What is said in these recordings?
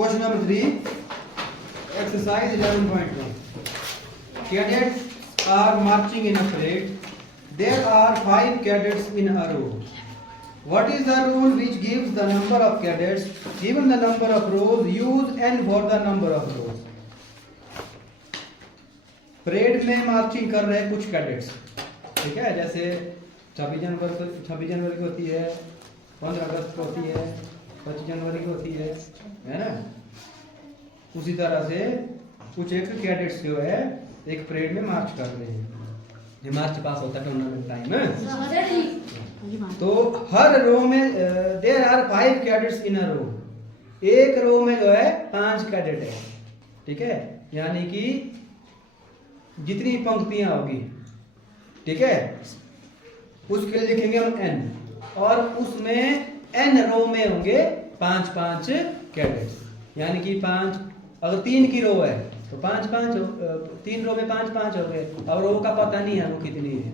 Question number 3, exercise 11.1. Cadets are marching in a parade. There are 5 cadets in a row. What is the rule which gives the number of cadets? Given the number of rows, use n for the number of rows. Parade में marching कर रहे कुछ cadets, ठीक है, जैसे 26 जनवरी को होती है, 15 अगस्त को होती है, 25 जनवरी को होती है ना। उसी तरह से कुछ एक कैडेट्स जो है एक परेड में मार्च कर रहे हैं। ये मार्च पास होता है टूर्नामेंट टाइम में। तो हर रो में there are 5 cadets in a रो। एक रो में जो है 5 कैडेट है, ठीक है, यानी कि जितनी पंक्तियां होगी, ठीक है, उसके लिए लिखेंगे हम n, और उसमें n रो में होंगे 5-5 कैडेट्स, यानी कि 5, अगर 3 की रो है तो 5-5, 3 रो में 5-5 हो गए। अब रो का पता नहीं है हमको कितनी है,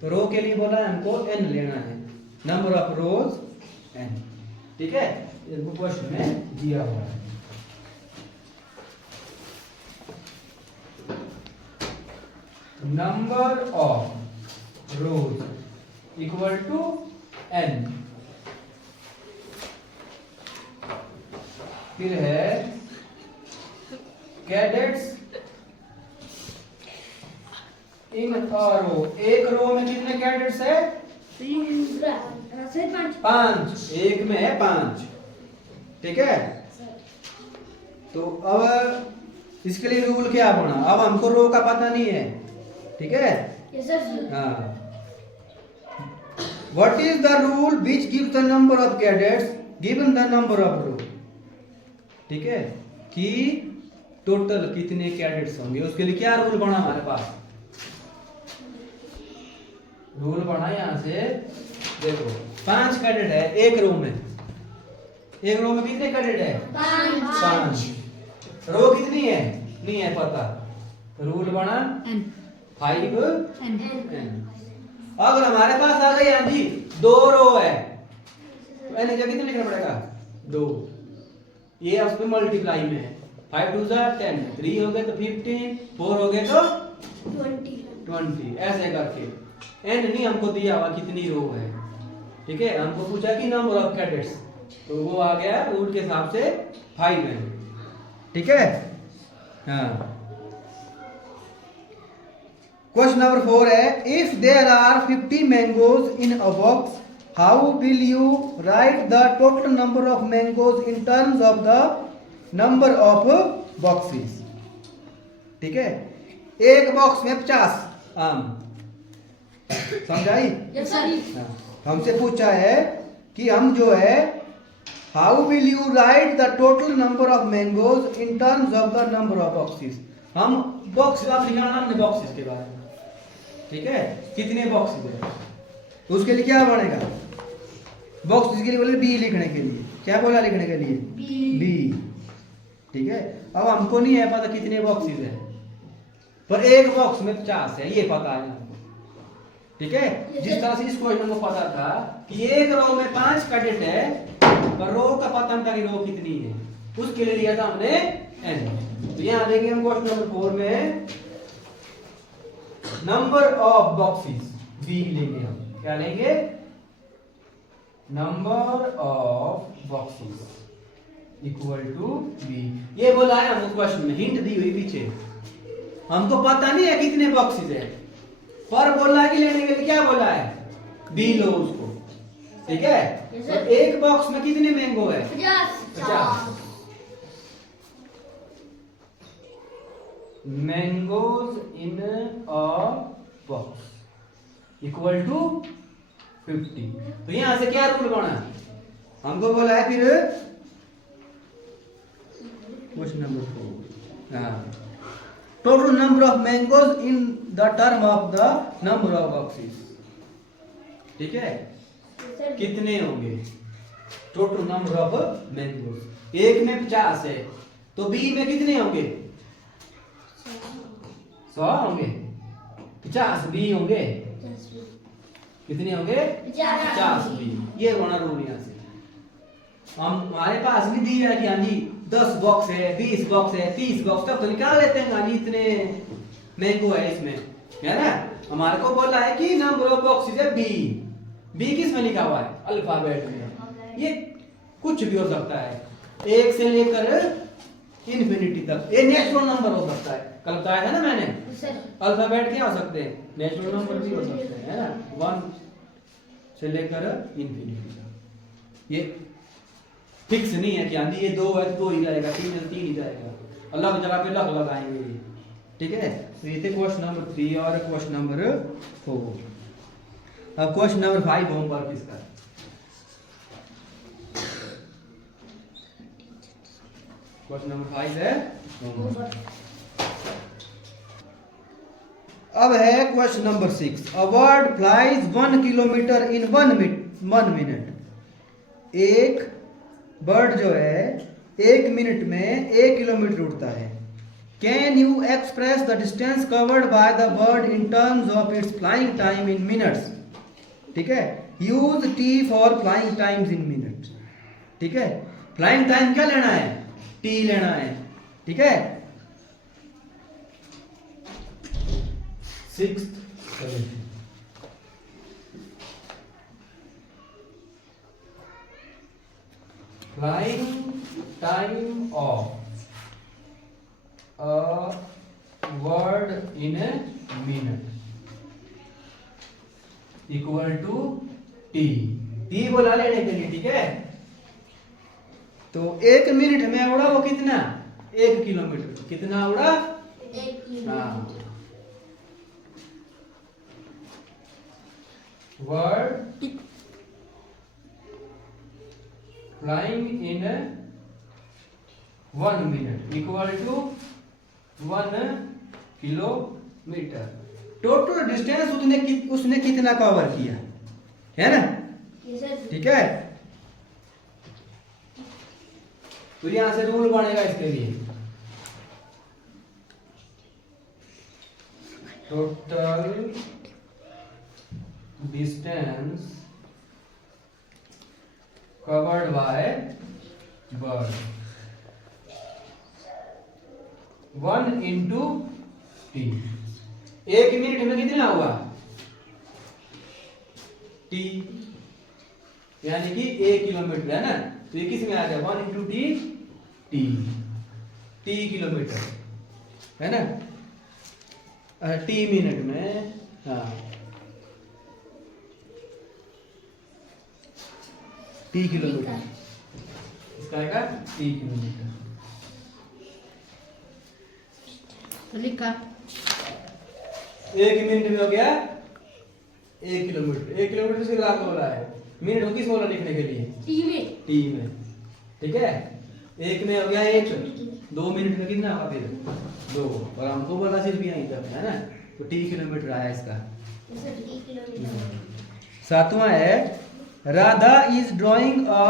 तो रो के लिए बोला है हमको n लेना है, नंबर ऑफ रोज n, ठीक है, इसको क्वेश्चन में दिया हुआ है। Number of rows equal to n। फिर है कैडेट्स इन अ रो। एक रो में कितने कैडेट्स है? 5, एक में है 5, ठीक है। तो अब इसके लिए रूल क्या बना? अब हमको रो का पता नहीं है, ठीक है। हाँ, what is the rule which gives the number of cadets given the number of row, ठीक है, कि टोटल कितने कैडेट्स होंगे। उसके लिए क्या रूल बना हमारे पास? रूल बना यहां से, देखो 5 कैडेट है एक रो में। एक रो में कितने कैडेट है? 5। रो कितनी है? नहीं है पता, रूल बना 5 n। अगर हमारे पास आ गए यहाँ जी 2 रो है तो n जगह कितने लिखना पड़ेगा? 2। ये उसमें मल्टीप्लाई में है, 5 2 10, 3 हो गए तो 15, 4 हो गए तो 20, ऐसे करके। n नहीं हमको दिया हुआ कितनी रो है, ठीक है, हमको पूछा कि नंबर ऑफ कैडेट्स, तो वो आ गया रूल के हिसाब से 5 n, ठीक है। हाँ, क्वेश्चन नंबर 4 है, if there are 50 mangoes in a box, how will you write the total number of mangoes in terms of the number of boxes, ठीक है। एक बॉक्स में 50 आम, समझाई? हमसे पूछा है कि हम जो है how will you write the total number of mangoes in terms of the number of boxes. हम बॉक्स आप लिखना हमने बॉक्सेस के बारे में, ठीक है, कितने बॉक्सेस है, तो उसके लिए क्या बनेगा? बॉक्स के लिए बोले बी लिखने के लिए, क्या बोला लिखने के लिए? बी, ठीक है। अब हमको नहीं है पता कितने बॉक्सेस है, पर एक बॉक्स में 50 है, ये पता है हमको, ठीक है। जिस तरह से इस क्वेश्चन को पता था कि एक रो में 5 कैडेट है, पर रो का पता नहीं था कि रो कितनी है, उसके लिए लिया था हमने n। तो यहां देखेंगे हम क्वेश्चन नंबर 4 में नंबर ऑफ बॉक्सेस बी लेंगे हम, क्या लेंगे? Number of boxes equal to B. ये बोला है हमको क्वेश्चन में, हिंट दी हुई पीछे, हमको पता नहीं है कितने बॉक्सेस है, पर बोला है कि लेने के लिए क्या बोला है? बी लो उसको, ठीक है। तो एक बॉक्स में कितने मैंगो है? 50 mangoes in a box equal to 50। तो यहां से क्या रूल बना? हमको बोला है फिर क्वेश्चन नंबर 4, हाँ, total number of mangoes in the term of the number of boxes, ठीक है, कितने होंगे टोटल नंबर ऑफ मैंगोज। एक में 50 है, तो बी में कितने होंगे? 100 होंगे, 50 बी होंगे, कितने होंगे? 50 बी। ये होना रूल। यहाँ से हम हमारे पास भी दी है कि हाँ जी 10 बॉक्स है, 20 बॉक्स है, 30 बॉक्स, तब तो निकाल लेते हैं गाली, इतने मैंगो है इसमें, है ना। हमारे को बोला है कि नंबर ऑफ बॉक्सेस है बी। बी किस में लिखा हुआ है? अल्फाबेट में। ये कुछ भी हो सकता है, 1 से लेकर इन्फिनिटी तक। ये नेचुरल नंबर हो सकता है, कल बताया था ना मैंने। अल्फाबेट क्या हो सकते हैं? नेचुरल नंबर भी हो सकते हैं, है ना। 1 से लेकर इन्फिनिटी तक। ये फिक्स नहीं है कि आंधी ये 2 है तो 2 ही जाएगा, 3 है तो 3 ही जाएगा, अलग जगह पे अलग लगाएंगे ये, ठीक है। तो ये थे क्वेश्चन नंबर 3 और क्वेश्चन नंबर 4। अब क्वेश्चन नंबर 5 होमवर्क इसका। क्वेश्चन नंबर 5 है होमवर्क। अब है question number 6। A bird flies 1 kilometre in 1 minute. एक बर्ड जो है 1 मिनट में 1 किलोमीटर उड़ता है। Can you express the distance covered by the bird in terms of its flying time in minutes. ठीक है, use T for flying times in minutes. ठीक है, फ्लाइंग टाइम क्या लेना है? टी लेना है, ठीक है। 6th flying time of a word in a minute equal to t। t बोला लेने के लिए, ठीक है। तो 1 मिनट में उड़ा वो कितना? 1 किलोमीटर। कितना उड़ा? 1 kilometre. Word flying in 1 minute equal to 1 kilometre. Total distance उसने कितना कवर किया, है ना, ठीक है। तो यहां से रूल बनेगा इसके लिए, total distance covered by bird 1 into T. 1 minute में कितना हुआ? टी, यानी कि 1 किलोमीटर, है ना। तो ये किस में आ गया? 1 into T, T, T kilometre, है ना। टी मिनट में, हाँ, टी किलोमीटर, इसका आएगा टी किलोमीटर। लिखा 1 मिनट में हो गया 1 किलोमीटर। 1 किलोमीटर से लाख बोला है, मिनट को किस बोला लिखने के लिए? टी में। टी में, ठीक है। 1 में हो गया 1, 2 मिनट में कितना होगा फिर? 2, और हमको बोला सिर्फ यहीं तक, है ना। तो टी किलोमीटर आया इसका। 7वां है, Radha is drawing a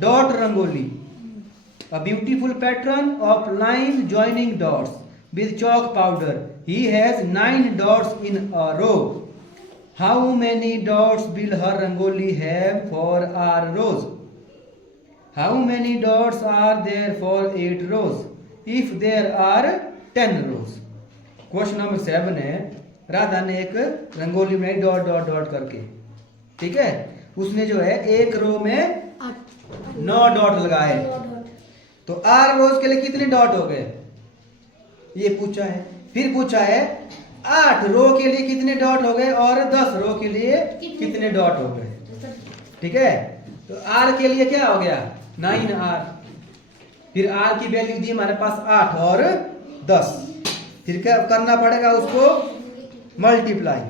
dot rangoli, a beautiful pattern of line joining dots with chalk powder. He has 9 dots in a row. How many dots will her rangoli have for r rows? How many dots are there for 8 rows if there are 10 rows? Question number 7 है, राधा ने एक रंगोली बनाई dot dot dot करके, ठीक है। उसने जो है एक रो में 9 डॉट लगाए, तो 8 रोज के लिए कितने डॉट हो गए ये पूछा है। फिर पूछा है 8 रो के लिए कितने डॉट हो गए और 10 रो के लिए कितने डॉट हो गए, ठीक है। तो आर के लिए क्या हो गया? 9r। फिर आर की वैल्यू दी हमारे पास 8 और 10। फिर क्या करना पड़ेगा? उसको मल्टीप्लाई।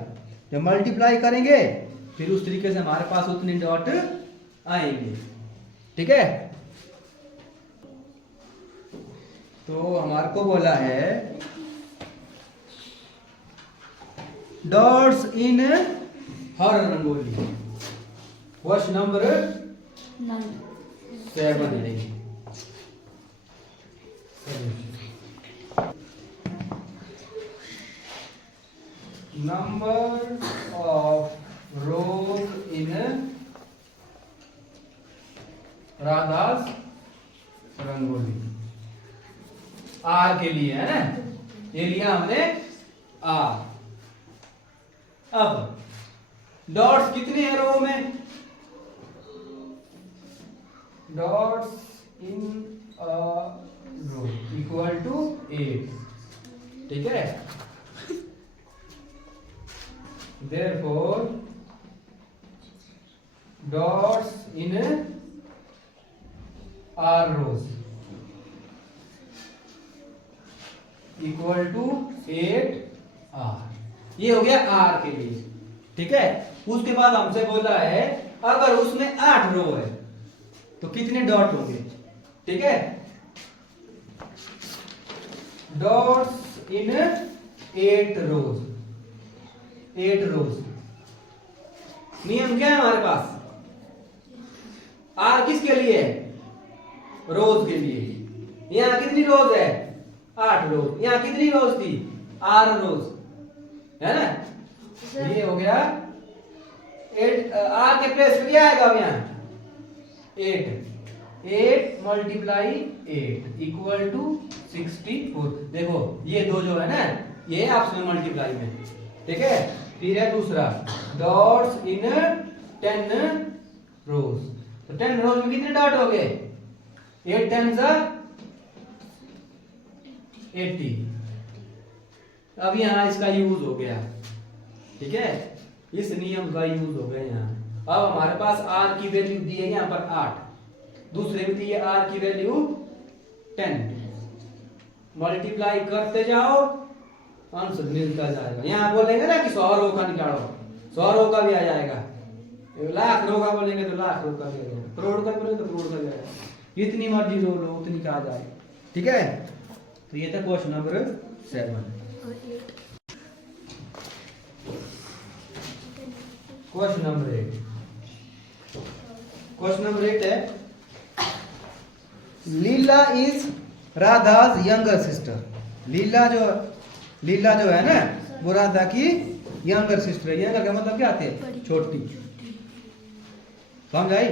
जब मल्टीप्लाई करेंगे फिर उस तरीके से हमारे पास उतने डॉट आएंगे, ठीक है। तो हमारे को बोला है dots in her rangoli. Question number 7 है। Number of rows in Radha's rangoli. R के लिए, है ना, ये लिया हमने आर। अब डॉट्स कितने हैं रो में? Dots in a row equal to 8, ठीक है। Therefore dots in R rows equal to 8R। ये हो गया R के लिए, ठीक है। उसके बाद हमसे बोला है अगर उसमें 8 रो है तो कितने डॉट होंगे, ठीक है। डॉट्स इन 8 रोज, 8 रोज। नियम क्या है हमारे पास? आर किसके लिए है? रोज के लिए। यहां कितनी रोज है? 8 रोज। यहां कितनी रोज थी? आर रोज, है ना। ये हो गया 8। आर के प्लेस पे क्या आएगा अब यहां? 8 मल्टीप्लाई 8 इक्वल टू 64। देखो ये दो जो है ना, ये आपस में मल्टीप्लाई में, ठीक है। फिर है दूसरा, डॉट्स इन 10 रोज। तो 10 रोज में कितने डॉट हो गए? 8 10 80। अब यहां इसका यूज हो गया, ठीक है। इस नियम का यूज हो गया यहां। अब हमारे पास आर की वैल्यू दी है यहां पर 8, दूसरे में दी है आर की वैल्यू 10। मल्टीप्लाई करते जाओ, आंसर मिलता जाएगा। यहां बोलेंगे ना कि 100 रो का निकालो, 100 रो का भी आ जाएगा। लाख रो का बोलेंगे तो लाख रो का भी आ जाएगा। करोड़ का बोलेंगे तो करोड़ का भी आ जाएगा। जितनी मर्जी रो लो उतनी का आ जाए, ठीक है। तो ये था question number 7। Question number 8। Question number 8 है, Leela is Radha's younger sister. लीला जो है ना, वो राधा की यंगर सिस्टर है। यंगर का मतलब क्या आते हैं? छोटी। समझ आई?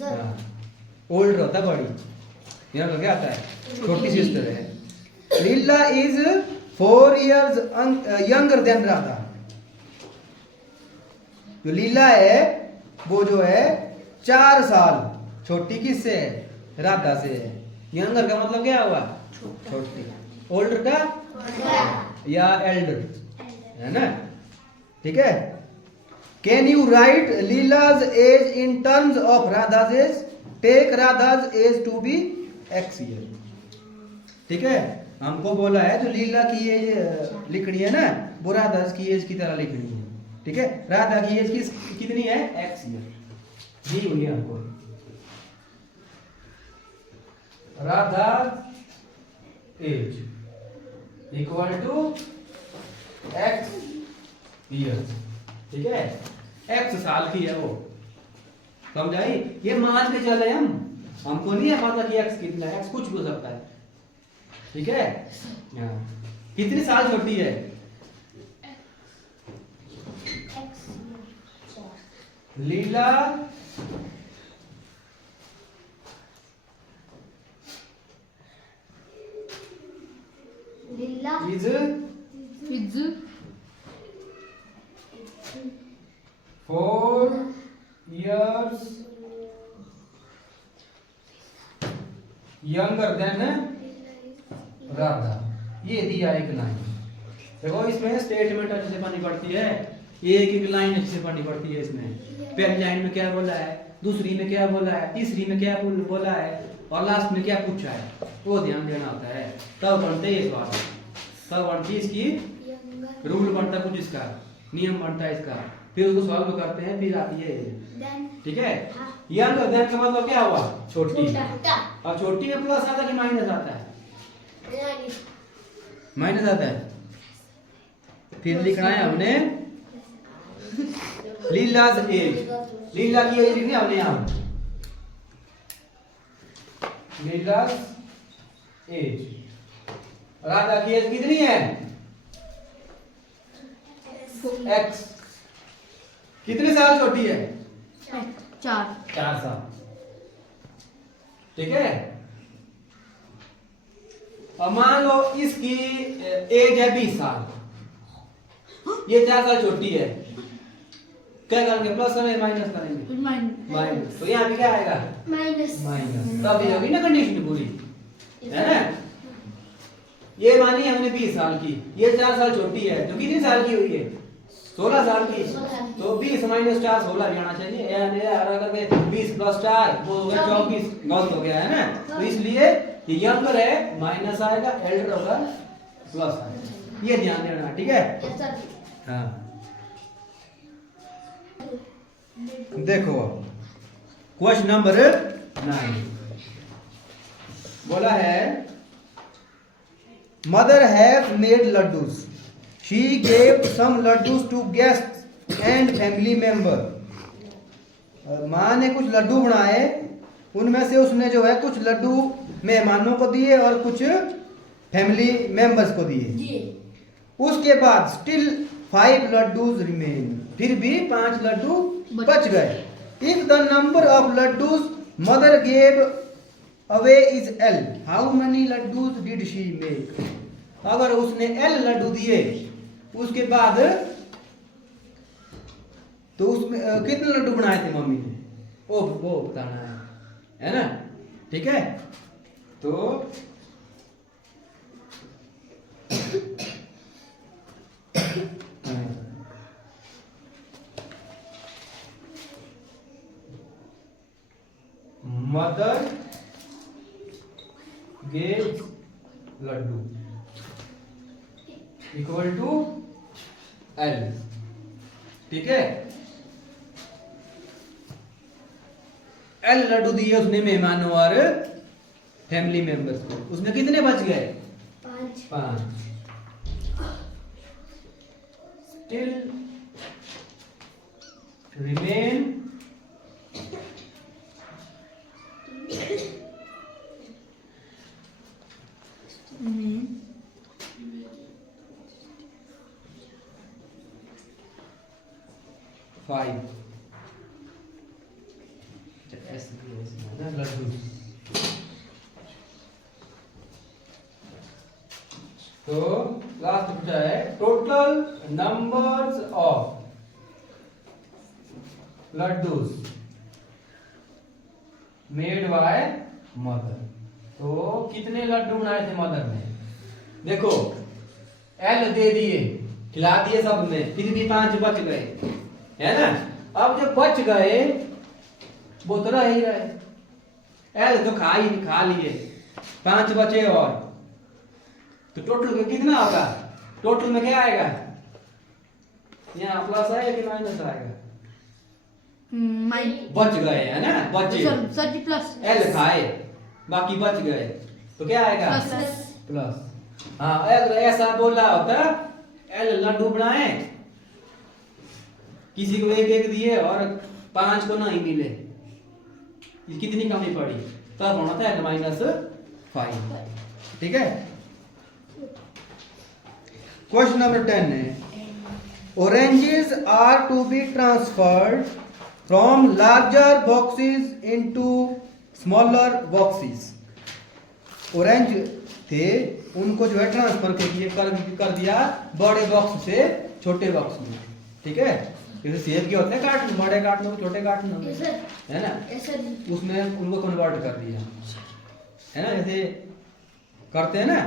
हाँ, ओल्ड होता बड़ी, यंगर क्या आता है? छोटी सिस्टर है। Leela is 4 years younger than Radha. जो लीला है वो जो है 4 साल छोटी किससे है? राधा से है। यंगर का मतलब क्या हुआ? छोटी। ओल्डर का या एल्डर, है ना, ठीक है। Can you write Leela's age in terms of Radha's age? Take Radha's age to be x year, ठीक है। हमको बोला है जो लीला की एज लिखनी है ना, वो राधा की एज की तरह लिखनी है, ठीक है। राधा की एज कितनी है? x ईयर दी हुई है हमको। Radha age equal to x year, ठीक है। x साल की है वो, समझाई? ये मान के चले हमको नहीं है पता कि x कितना है। x कुछ भी हो सकता है, ठीक है। कितने साल छोटी है? Leela is 4 years younger than Radha. ये दिया एक लाइन। देखो इसमें स्टेटमेंट अच्छे से पढ़नी पड़ती है, एक एक लाइन अच्छे से पढ़नी पड़ती है। इसमें पहली लाइन में क्या बोला है, दूसरी में क्या बोला है, तीसरी में क्या बोला है, और लास्ट में क्या पूछा है, वो ध्यान देना होता है। तब बनते ये सवाल, तब बनती इसकी रूल बनता कुछ, इसका नियम बनता है इसका। फिर उसको सॉल्व करते हैं, फिर आती है, ठीक है। यंग देन का मतलब क्या हुआ? छोटी। अब छोटी में प्लस आता है कि माइनस आता है? माइनस आता है। फिर लिखना है हमने लीलाज एज। लीला की एज लिखनी है हमने यहां, लीलाज एज। राधा की एज कितनी है? x। कितने साल छोटी है? 4 साल, ठीक है। अब मान लो इसकी एज है 20 साल, ये 4 साल छोटी है, क्या करेंगे? प्लस करेंगे माइनस करेंगे? माइनस। तो यहाँ पे क्या आएगा? माइनस। तब ये होगी ना कंडीशन पूरी, है ना? ये मानी हमने 20 साल की, ये 4 साल छोटी है, जो कितनी साल की हुई है? 16 साल की। तो 20 माइनस 4 16 भी आना चाहिए, यानी अगर 20 प्लस 4 वो हो गया 24, गलत हो गया है ना? तो इसलिए ये यंगर है माइनस आएगा, एल्डर होगा प्लस आएगा, ये ध्यान देना, ठीक है? हाँ देखो क्वेश्चन नंबर 9 बोला है mother have made laddoos, she gave some laddoos to guest and family member. माँ ने कुछ लड्डू बनाए, उनमें से उसने जो है कुछ लड्डू मेहमानों को दिए और कुछ फैमिली मेंबर्स को दिए। उसके बाद स्टिल 5 लड्डूज रिमेन, फिर भी 5 लड्डू बच गए। If the number of laddoos mother gave away is L, how many laddoos did she make? अगर उसने L लड्डू दिए उसके बाद तो उसमें कितने लड्डू बनाए थे मम्मी ने, वो बताना है ना? ठीक है, तो mother gave laddoo equal to L, ठीक है? L लड्डू दिए उसने मेहमानों और फैमिली मेंबर्स को, उसमें कितने बच गए? 5। Still remain 5 laddu. तो लास्ट पूछा है total numbers of laddoos made by mother. तो कितने लड्डू बनाए थे मदर ने? देखो L दे दिए, खिला दिए सब में, फिर भी 5 बच गए, है ना? अब जो बच गए वो तो रह ही रहे, L तो खा लिए, 5 बचे और, तो टोटल में कितना होगा? टोटल में क्या आएगा? यहाँ प्लस आएगा कि माइनस आएगा? बच गए, है ना? बचे प्लस L खाए, बाकी बच गए, तो क्या आएगा? प्लस। हाँ अगर ऐसा बोला होता L लड्डू बनाए, किसी को 1 दिए और 5 को नहीं मिले, कितनी कमी पड़ी? तब होना था -5, ठीक है? क्वेश्चन नंबर 10 है oranges are to be transferred from larger boxes into smaller boxes. Orange थे, उनको जो है ट्रांसफर कर दिया बड़े बॉक्स से छोटे बॉक्स में, ठीक है? जैसे सेब के होते हैं कार्टन, बड़े कार्टन छोटे कार्टन, है ना? उसमें उनको कन्वर्ट कर दिया, है ना? जैसे करते हैं ना,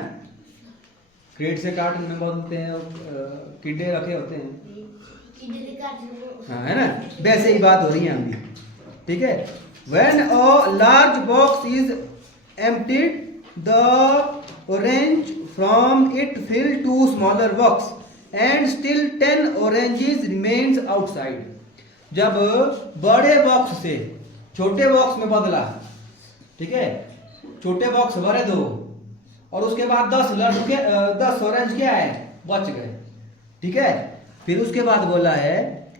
क्रेट से कार्टन में बदलते हैं, कीड़े रखे होते हैं, हाँ, है ना? वैसे ही बात हो रही है अभी, ठीक है? When a large box is emptied, the orange from it fill to smaller box and still 10 oranges remains outside. जब बड़े बॉक्स से छोटे बॉक्स में बदला, ठीक है? छोटे बॉक्स भरे 2 और उसके बाद 10 लड्डू के 10 ऑरेंज क्या है? बच गए, ठीक है? फिर उसके बाद बोला है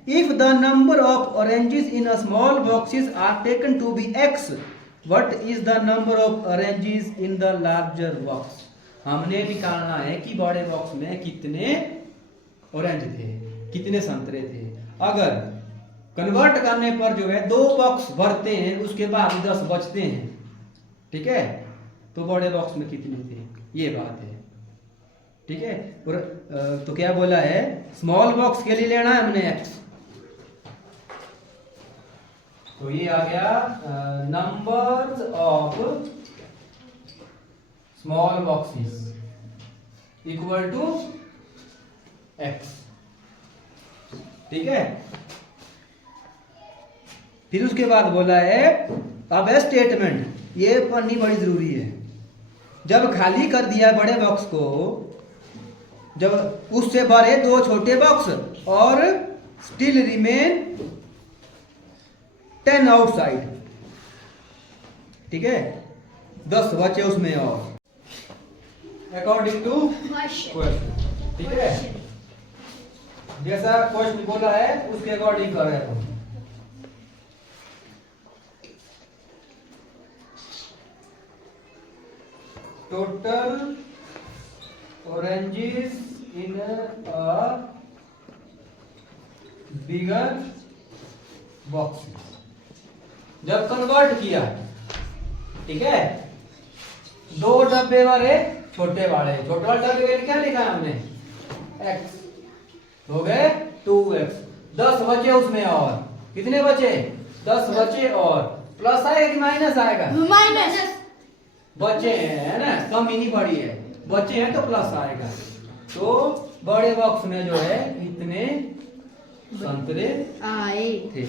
if the number of oranges in a small boxes are taken to be X, what is the number of oranges in the larger box? हमने निकालना है कि बड़े बॉक्स में कितने ऑरेंज थे, कितने संतरे थे। अगर कन्वर्ट करने पर जो है 2 बॉक्स भरते हैं, उसके बाद 10 बचते हैं, ठीक है? तो बड़े बॉक्स में कितने थे? ये बात है, ठीक है। और तो क्या बोला है, स्मॉल बॉक्स के लिए लेना है हमने x, तो ये आ गया numbers of small boxes equal to x, ठीक है। फिर उसके बाद बोला है अब है स्टेटमेंट, ये पढ़नी बड़ी जरूरी है। जब खाली कर दिया बड़े बॉक्स को, जब उससे बड़े दो छोटे बॉक्स और स्टिल रिमेन 10 आउटसाइड, ठीक है, 10 बचे उसमें और अकॉर्डिंग टू क्वेश्चन, ठीक है। जैसा क्वेश्चन बोला है उसके अकॉर्डिंग कर रहे हैं हम। Total oranges in a bigger box, जब कन्वर्ट किया, ठीक है, दो डब्बे वाले छोटे वाले, छोटे वाले डब्बे के लिए क्या लिखा है हमने x, हो गए 2x, 10 बचे उसमें और कितने बचे, 10 बचे और प्लस आएगा कि माइनस आएगा, माइनस, बचे हैं, है ना, कम ही नहीं पड़ी है, बचे हैं तो प्लस आएगा। तो बड़े बॉक्स में जो है इतने संतरे आए थे।